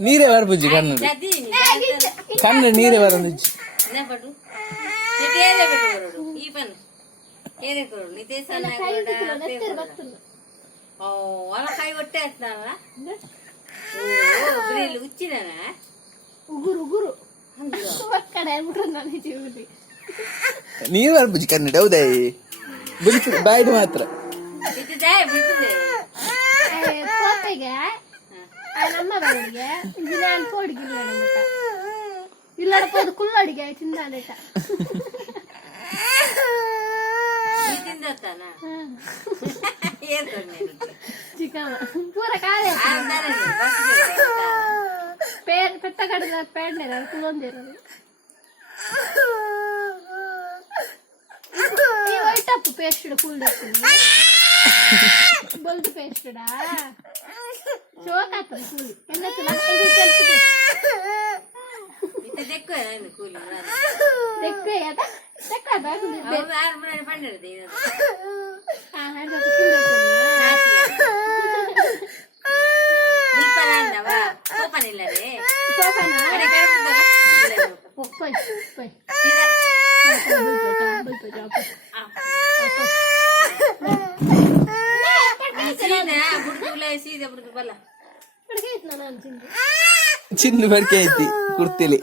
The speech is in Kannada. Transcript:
ನೀರೇ ಬರ ಬುಜ್ಜಿ ಕಣ್ಣು ಕಣ್ಣು ನೀರೇ ಬರ ಕೈ ಹೊಟ್ಟೆ ಹುಚ್ಚಿನ ನೀರು ಬರ ಬುಜ್ಜಿ ಕನ್ನಡ ಹೌದೇ ಬಾಯ್ದು ಮಾತ್ರ ನಮ್ಮ ಬಳಿಗೆ ನಾನು ಕೋಡಿಗಿಲ್ಲ ಇಲ್ಲಡಪ್ಪದು ಕುಳ್ಳಡಿಗೆ ತಿಂದಾನೇಟ ಚಿಕನ್ ಪೂರ ಕಾಲೇ ಪೆತ್ತ ಕಡದ ಪೇಂಡೇರ ಕುಲೊಂದಿರೋದು ವೈಟಪ್ಪು ಪೇಸ್ಟ್ ಫುಲ್ ಬಲ್ದು ಪೇಸ್ಟಾ ಶೋಕಾತ ಕೂಲಿ ಎಲ್ಲ ಚಿನ್ನ ಬರ್ಕೆ ಐತಿ ಕುರ್ತಿಲಿ